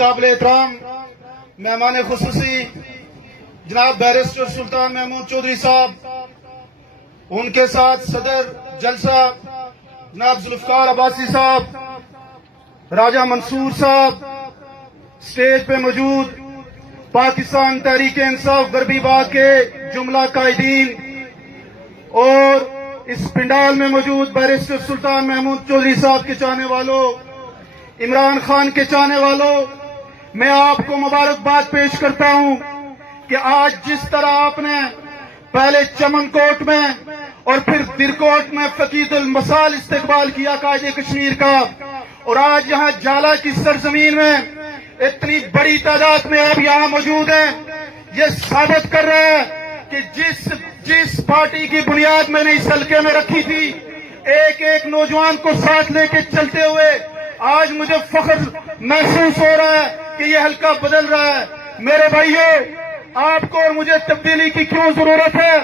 काबिल एहतराम मेहमान खुसूसी जनाब बैरिस्टर सुल्तान महमूद चौधरी साहब, उनके साथ सदर जलसा जनाब जुल्फकार अब्बासी साहब, राजा मंसूर साहब, स्टेज पे मौजूद पाकिस्तान तहरीक इंसाफ गरबी बाग के जुमला कायदीन और इस पिंडाल में मौजूद बैरिस्टर सुल्तान महमूद चौधरी साहब के चाहने वालों, इमरान खान के चाहने वालों, मैं आपको मुबारकबाद पेश करता हूं कि आज जिस तरह आपने पहले चमनकोट में और फिर दिरकोट में फकीदुल मसाल इस्तेकबाल किया कायदे कश्मीर का, और आज यहां जाला की सरजमीन में इतनी बड़ी तादाद में आप यहां मौजूद हैं, ये साबित कर रहा है कि जिस पार्टी की बुनियाद मैंने इस हल्के में रखी थी, एक एक नौजवान को साथ लेके चलते हुए आज मुझे फख्र महसूस हो रहा है कि ये हल्का बदल रहा है। मेरे भाइयों, आपको और मुझे तब्दीली की क्यों जरूरत है?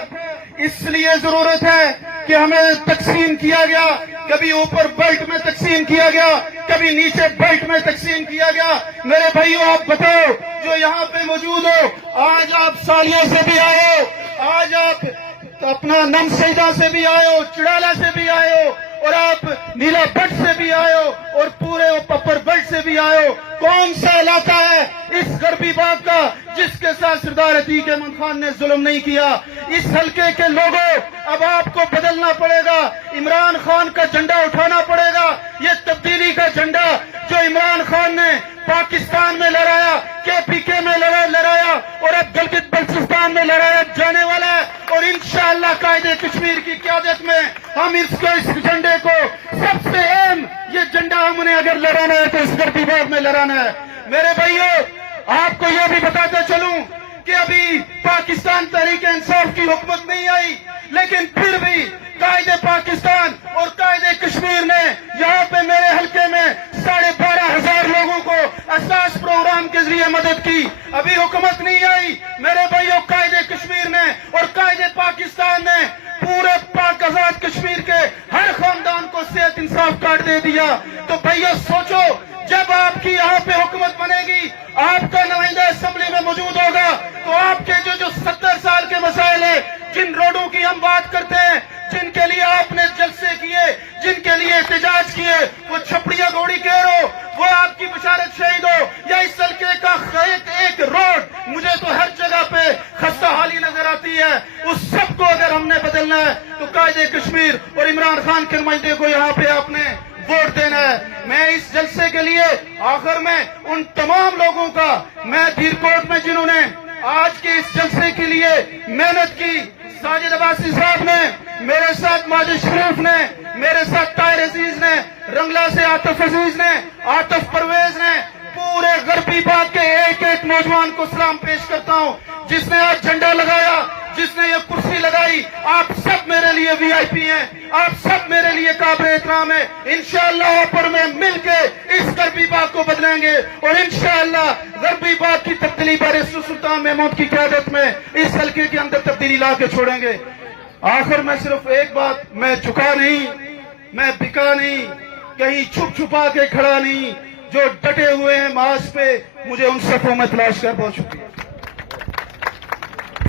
इसलिए जरूरत है कि हमें तकसीम किया गया, कभी ऊपर बेल्ट में तकसीम किया गया, कभी नीचे बेल्ट में तकसीम किया गया। मेरे भाइयों, आप बताओ जो यहाँ पे मौजूद हो, आज आप सालियों से भी आए हो, आज आप अपना नमसैदा से भी आए हो, चिड़ाला से भी आए हो, और आप नीला भट्ट से भी आए हो, और पूरे अपर बेल्ट से भी आए हो। कौन सा इलाका है इस गरबी बाग का जिसके साथ सरदार अतीक अहमद खान ने जुल्म नहीं किया? इस हल्के के लोगों, अब आपको बदलना पड़ेगा, इमरान खान का झंडा उठाना पड़ेगा। ये तब्दीली का झंडा जो इमरान खान ने पाकिस्तान में लहराया, KPK में लहराया और अब गिलगित बल्चिस्तान में लहराया जाने वाला है, और इंशाअल्लाह कायदे कश्मीर की क़यादत में हम इस झंडे को सबसे अहम ये झंडा हमने अगर लहराना है तो इस गरबी बाग में लहराना है। मेरे भाइयों, आपको यह भी बताते चलूं कि अभी पाकिस्तान तहरीक इंसाफ की हुकूमत नहीं आई, लेकिन फिर भी कायदे पाकिस्तान और कायदे कश्मीर ने यहाँ पे मेरे हल्के में 12,500 लोगों को एहसास प्रोग्राम के जरिए मदद की। अभी हुकूमत नहीं आई मेरे भाइयों, कायदे कश्मीर ने और कायदे पाकिस्तान ने पूरे पाक आजाद कश्मीर के हर खानदान को सेहत इंसाफ कार्ड दे दिया। तो भैया सोचो, जब आपकी यहाँ पे हुकूमत बनेगी, आपका नुमाइंदा असेंबली में मौजूद होगा, तो आपके जो 70 साल के मसाइल है, जिन रोडों की हम बात करते हैं, जिनके लिए आपने जलसे किए, जिनके लिए एहतजाज किए, वो छपड़िया घोड़ी कह हो, वो आपकी बशारत शहीद हो, या इस हल्के का एक रोड मुझे तो हर जगह पे खस्ता हाली नजर आती है, उस सबको अगर हमने बदलना है तो कायदे कश्मीर और इमरान खान के नुमाइंदे को यहाँ पे आपने वोट देना है। मैं इस जलसे के लिए आखिर में उन तमाम लोगों का, मैं धीरकोट में जिन्होंने आज के इस जलसे के लिए मेहनत की, साजिद अब्बासी साहब ने, मेरे साथ माजिद शरीफ ने, मेरे साथ ताहिर अजीज ने, रंगला से आतिफ अजीज ने, आतिफ परवेज ने, पूरे गरबी बाग के एक एक नौजवान को सलाम पेश करता हूं जिसने आज झंडा लगाया, जिसने ये कुर्सी लगाई। आप सब मेरे लिए VIP हैं, आप सब मेरे लिए काबिल एहतराम है। इंशाअल्लाह पर में मिलके इस गरबी बाग को बदलेंगे, और इंशाअल्लाह गरबी बाग की तब्दीली बैरिस्टर सुल्तान महमूद की क़यादत में इस हल्के के अंदर तब्दीली ला के छोड़ेंगे। आखिर में सिर्फ एक बात, मैं झुका नहीं, मैं बिका नहीं, कहीं छुप छुपा के खड़ा नहीं, जो डटे हुए हैं मास पे, मुझे उन सफों में तलाश कर। बहुत शुक्रिया।